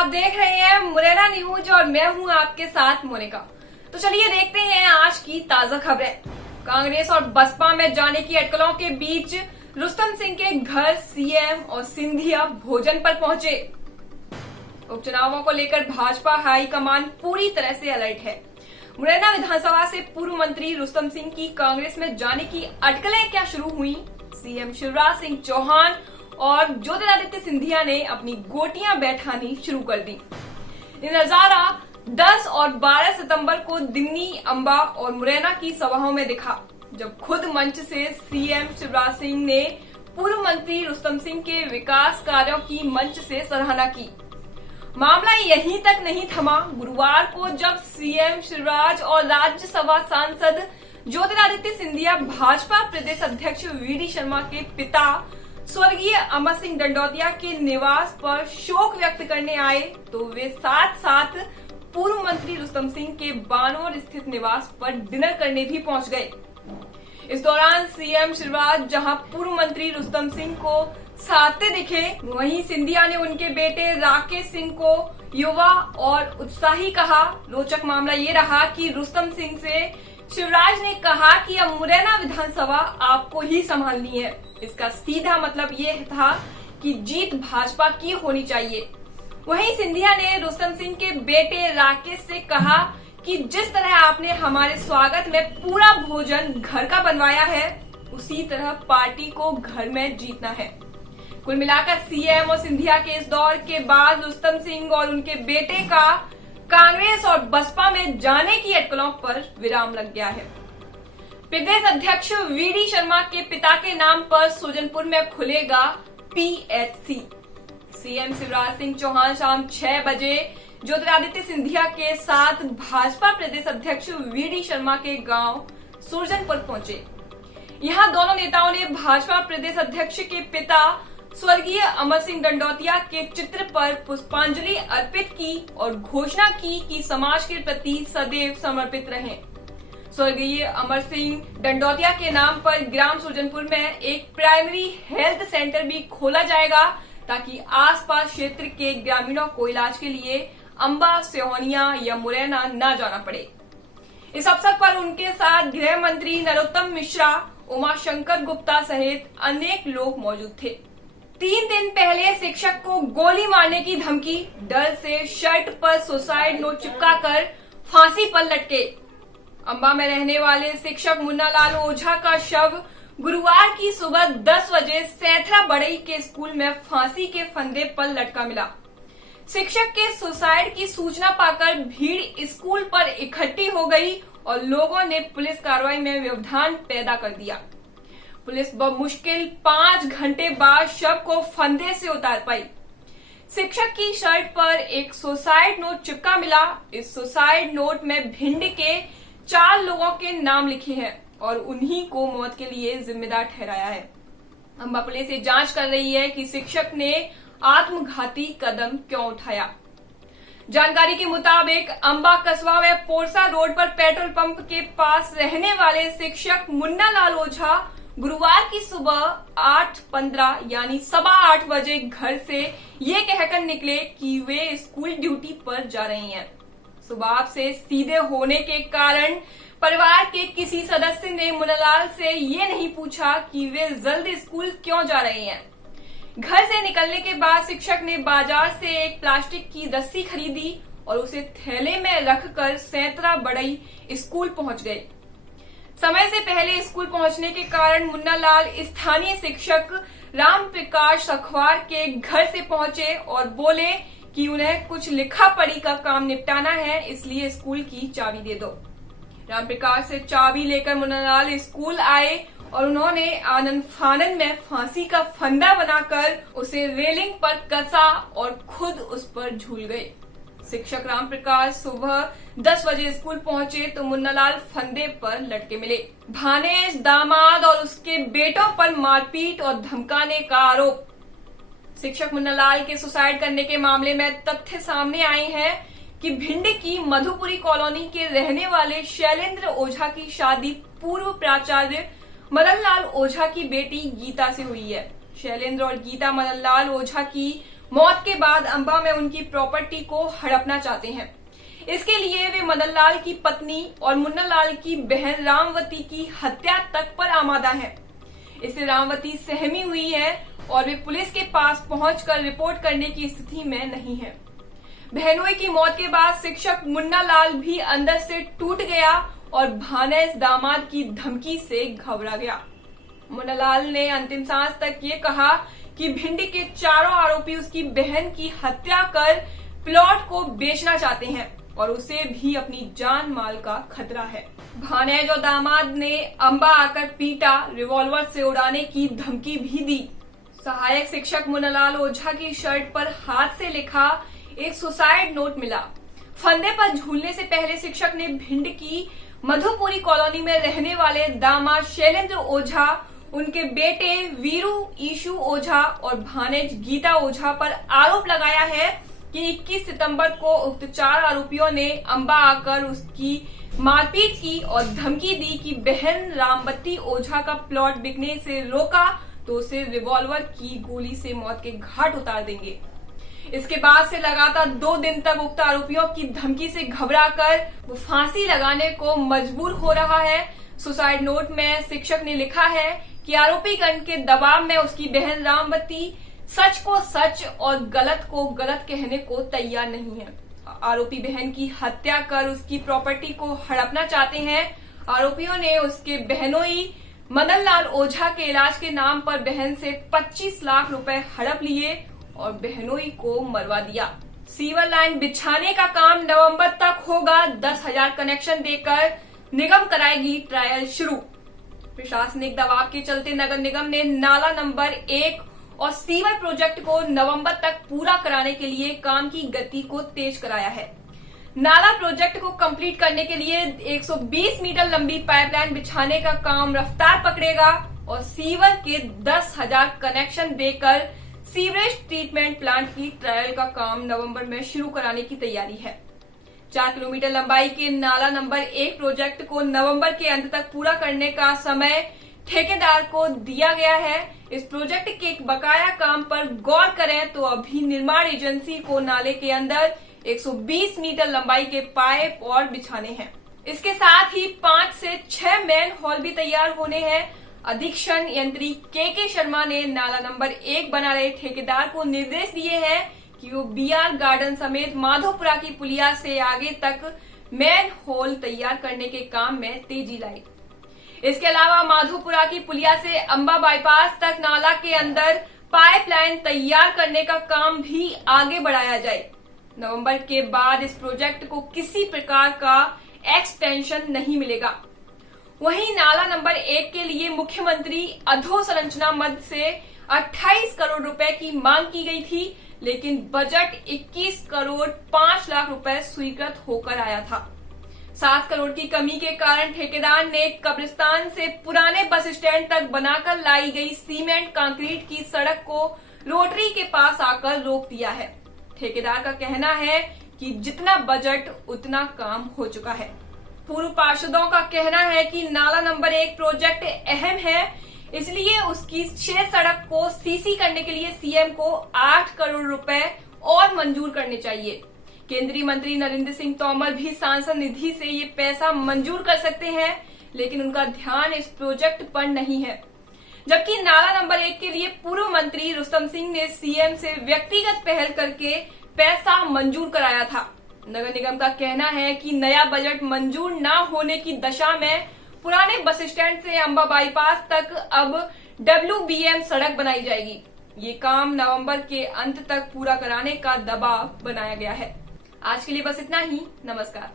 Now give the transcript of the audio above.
आप देख रहे हैं मुरैना न्यूज और मैं हूं आपके साथ मोनिका। तो चलिए देखते हैं आज की ताजा खबरें। कांग्रेस और बसपा में जाने की अटकलों के बीच रुस्तम सिंह के घर सीएम और सिंधिया भोजन पर पहुंचे। उपचुनावों को लेकर भाजपा हाईकमान पूरी तरह से अलर्ट है। मुरैना विधानसभा से पूर्व मंत्री रुस्तम सिंह की कांग्रेस में जाने की अटकलें क्या शुरू हुई? सीएम शिवराज सिंह चौहान और ज्योतिरादित्य सिंधिया ने अपनी गोटियां बैठानी शुरू कर दी। ये नजारा 10 और 12 सितंबर को दिन्नी, अंबा और मुरैना की सभाओं में दिखा, जब खुद मंच से सीएम शिवराज सिंह ने पूर्व मंत्री रुस्तम सिंह के विकास कार्यों की मंच से सराहना की। मामला यहीं तक नहीं थमा। गुरुवार को जब सीएम शिवराज और राज्यसभा सांसद ज्योतिरादित्य सिंधिया भाजपा प्रदेश अध्यक्ष वीडी शर्मा के पिता स्वर्गीय अमर सिंह डंडौतिया के निवास पर शोक व्यक्त करने आए, तो वे साथ साथ पूर्व मंत्री रुस्तम सिंह के बानौर स्थित निवास पर डिनर करने भी पहुंच गए। इस दौरान सीएम शिवराज जहां पूर्व मंत्री रुस्तम सिंह को साथते दिखे, वहीं सिंधिया ने उनके बेटे राकेश सिंह को युवा और उत्साही कहा। रोचक मामला ये रहा कि रुस्तम सिंह से शिवराज ने कहा कि अब मुरैना विधानसभा आपको ही संभालनी है। इसका सीधा मतलब ये था कि जीत भाजपा की होनी चाहिए। वहीं सिंधिया ने रुस्तम सिंह के बेटे राकेश से कहा कि जिस तरह आपने हमारे स्वागत में पूरा भोजन घर का बनवाया है, उसी तरह पार्टी को घर में जीतना है। कुल मिलाकर सीएम और सिंधिया के इस दौर के बाद रुस्तम सिंह और उनके बेटे का कांग्रेस और बसपा में जाने की अटकलों पर विराम लग गया है। प्रदेश अध्यक्ष वीडी शर्मा के पिता के नाम पर सुरजनपुर में खुलेगा पीएचसी। सीएम शिवराज सिंह चौहान शाम 6 बजे ज्योतिरादित्य सिंधिया के साथ भाजपा प्रदेश अध्यक्ष वीडी शर्मा के गांव सुरजनपुर पहुंचे। यहां दोनों नेताओं ने भाजपा प्रदेश अध्यक्ष के पिता स्वर्गीय अमर सिंह डंडौतिया के चित्र पर पुष्पांजलि अर्पित की और घोषणा की कि समाज के प्रति सदैव समर्पित रहें। स्वर्गीय अमर सिंह डंडौतिया के नाम पर ग्राम सुरजनपुर में एक प्राइमरी हेल्थ सेंटर भी खोला जाएगा, ताकि आसपास क्षेत्र के ग्रामीणों को इलाज के लिए अंबा, सिहोनिया या मुरैना न जाना पड़े। इस अवसर पर उनके साथ गृह मंत्री नरोत्तम मिश्रा, उमाशंकर गुप्ता सहित अनेक लोग मौजूद थे। 3 दिन पहले शिक्षक को गोली मारने की धमकी, डर से शर्ट पर सुसाइड नोट चिपकाकर फांसी पर लटके। अंबा में रहने वाले शिक्षक मुन्नालाल ओझा का शव गुरुवार की सुबह 10 बजे सैथरा बड़ई के स्कूल में फांसी के फंदे पर लटका मिला। शिक्षक के सुसाइड की सूचना पाकर भीड़ स्कूल पर इकट्ठी हो गई और लोगों ने पुलिस कार्रवाई में व्यवधान पैदा कर दिया। पुलिस बमुश्किल 5 घंटे बाद शव को फंदे से उतार पाई। शिक्षक की शर्ट पर एक सुसाइड नोट चिपका मिला। इस सुसाइड नोट में भिंड के 4 लोगों के नाम लिखे हैं और उन्हीं को मौत के लिए जिम्मेदार ठहराया है। अंबा पुलिस ये जांच कर रही है कि शिक्षक ने आत्मघाती कदम क्यों उठाया। जानकारी के मुताबिक अंबा कस्बा में पोरसा रोड पर पेट्रोल पंप के पास रहने वाले शिक्षक मुन्नालाल ओझा गुरुवार की सुबह 8:15 यानी 8:15 बजे घर से ये कहकर निकले कि वे स्कूल ड्यूटी पर जा रहे हैं। सुबह से सीधे होने के कारण परिवार के किसी सदस्य ने मुन्नालाल से ये नहीं पूछा कि वे जल्द स्कूल क्यों जा रहे हैं। घर से निकलने के बाद शिक्षक ने बाजार से एक प्लास्टिक की रस्सी खरीदी और उसे थैले में रखकर सैथरा बड़ई स्कूल पहुंच गए। समय से पहले स्कूल पहुंचने के कारण मुन्नालाल स्थानीय शिक्षक राम प्रकाश सखवार के घर से पहुंचे और बोले कि उन्हें कुछ लिखा पढ़ी का काम निपटाना है, इसलिए स्कूल की चाबी दे दो। राम प्रकाश से चाबी लेकर मुन्नालाल स्कूल आए और उन्होंने आनंद फानन में फांसी का फंदा बनाकर उसे रेलिंग पर कसा और खुद उस पर झूल गए। शिक्षक राम प्रकाश सुबह 10 बजे स्कूल पहुंचे तो मुन्नालाल फंदे पर लटके मिले। भानेज, दामाद और उसके बेटों पर मारपीट और धमकाने का आरोप। शिक्षक मुन्नालाल के सुसाइड करने के मामले में तथ्य सामने आए हैं कि भिंड की मधुपुरी कॉलोनी के रहने वाले शैलेंद्र ओझा की शादी पूर्व प्राचार्य मदनलाल ओझा की बेटी गीता से हुई है। शैलेंद्र और गीता मदनलाल ओझा की मौत के बाद अंबा में उनकी प्रॉपर्टी को हड़पना चाहते हैं। इसके लिए वे मदन लाल की पत्नी और मुन्ना लाल की बहन रामवती की हत्या तक पर आमादा हैं। इससे रामवती सहमी हुई है और वे पुलिस के पास पहुंचकर रिपोर्ट करने की स्थिति में नहीं है। बहनोई की मौत के बाद शिक्षक मुन्ना लाल भी अंदर से टूट गया और भानेज दामाद की धमकी से घबरा गया। मुन्ना लाल ने अंतिम सांस तक ये कहा कि भिंडी के चारों आरोपी उसकी बहन की हत्या कर प्लॉट को बेचना चाहते हैं और उसे भी अपनी जान माल का खतरा है। भानेज और दामाद ने अंबा आकर पीटा, रिवॉल्वर से उड़ाने की धमकी भी दी। सहायक शिक्षक मुन्नालाल ओझा की शर्ट पर हाथ से लिखा एक सुसाइड नोट मिला। फंदे पर झूलने से पहले शिक्षक ने भिंड की मधुपुरी कॉलोनी में रहने वाले दामाद शैलेंद्र ओझा, उनके बेटे वीरू ईशु ओझा और भानेज गीता ओझा पर आरोप लगाया है कि 21 सितंबर को उक्त 4 आरोपियों ने अंबा आकर उसकी मारपीट की और धमकी दी कि बहन रामवती ओझा का प्लॉट बिकने से रोका तो उसे रिवॉल्वर की गोली से मौत के घाट उतार देंगे। इसके बाद से लगातार 2 दिन तक उक्त आरोपियों की धमकी से घबराकर वो फांसी लगाने को मजबूर हो रहा है। सुसाइड नोट में शिक्षक ने लिखा है कि आरोपीगण के दबाव में उसकी बहन रामवती सच को सच और गलत को गलत कहने को तैयार नहीं है। आरोपी बहन की हत्या कर उसकी प्रॉपर्टी को हड़पना चाहते हैं। आरोपियों ने उसके बहनोई मदन लाल ओझा के इलाज के नाम पर बहन से 25 लाख रुपए हड़प लिए और बहनोई को मरवा दिया। सीवर लाइन बिछाने का काम नवंबर तक होगा। 10,000 कनेक्शन देकर निगम कराएगी ट्रायल शुरू। प्रशासनिक दबाव के चलते नगर निगम ने नाला नंबर 1 और सीवर प्रोजेक्ट को नवंबर तक पूरा कराने के लिए काम की गति को तेज कराया है। नाला प्रोजेक्ट को कंप्लीट करने के लिए 120 मीटर लंबी पाइपलाइन बिछाने का काम रफ्तार पकड़ेगा और सीवर के 10,000 कनेक्शन देकर सीवरेज ट्रीटमेंट प्लांट की ट्रायल का काम नवंबर में शुरू कराने की तैयारी है। 4 किलोमीटर लंबाई के नाला नंबर 1 प्रोजेक्ट को नवंबर के अंत तक पूरा करने का समय ठेकेदार को दिया गया है। इस प्रोजेक्ट के बकाया काम पर गौर करें तो अभी निर्माण एजेंसी को नाले के अंदर 120 मीटर लंबाई के पाइप और बिछाने हैं। इसके साथ ही 5 से 6 मैन हॉल भी तैयार होने हैं। अधीक्षण यंत्री के शर्मा ने नाला नंबर 1 बना रहे ठेकेदार को निर्देश दिए हैं कि वो बीआर गार्डन समेत माधोपुरा की पुलिया से आगे तक मैन होल तैयार करने के काम में तेजी लाए। इसके अलावा माधोपुरा की पुलिया से अंबा बाईपास तक नाला के अंदर पाइपलाइन तैयार करने का काम भी आगे बढ़ाया जाए। नवंबर के बाद इस प्रोजेक्ट को किसी प्रकार का एक्सटेंशन नहीं मिलेगा। वहीं नाला नंबर 1 के लिए मुख्यमंत्री अधोसंरचना मद से 28 करोड़ रुपए की मांग की गई थी, लेकिन बजट 21 करोड़ 5 लाख रुपए स्वीकृत होकर आया था। 7 करोड़ की कमी के कारण ठेकेदार ने कब्रिस्तान से पुराने बस स्टैंड तक बनाकर लाई गई सीमेंट कंक्रीट की सड़क को रोटरी के पास आकर रोक दिया है। ठेकेदार का कहना है कि जितना बजट उतना काम हो चुका है। पूर्व पार्षदों का कहना है कि नाला नंबर 1 प्रोजेक्ट अहम है, इसलिए उसकी 6 सड़क को सीसी करने के लिए सीएम को 8 करोड़ रुपए और मंजूर करने चाहिए। केंद्रीय मंत्री नरेंद्र सिंह तोमर भी सांसद निधि से ये पैसा मंजूर कर सकते हैं, लेकिन उनका ध्यान इस प्रोजेक्ट पर नहीं है। जबकि नाला नंबर 1 के लिए पूर्व मंत्री रुस्तम सिंह ने सीएम से व्यक्तिगत पहल करके पैसा मंजूर कराया था। नगर निगम का कहना है कि नया बजट मंजूर न होने की दशा में पुराने बस स्टैंड से अंबा बाईपास तक अब WBM सड़क बनाई जाएगी। ये काम नवंबर के अंत तक पूरा कराने का दबाव बनाया गया है। आज के लिए बस इतना ही। नमस्कार।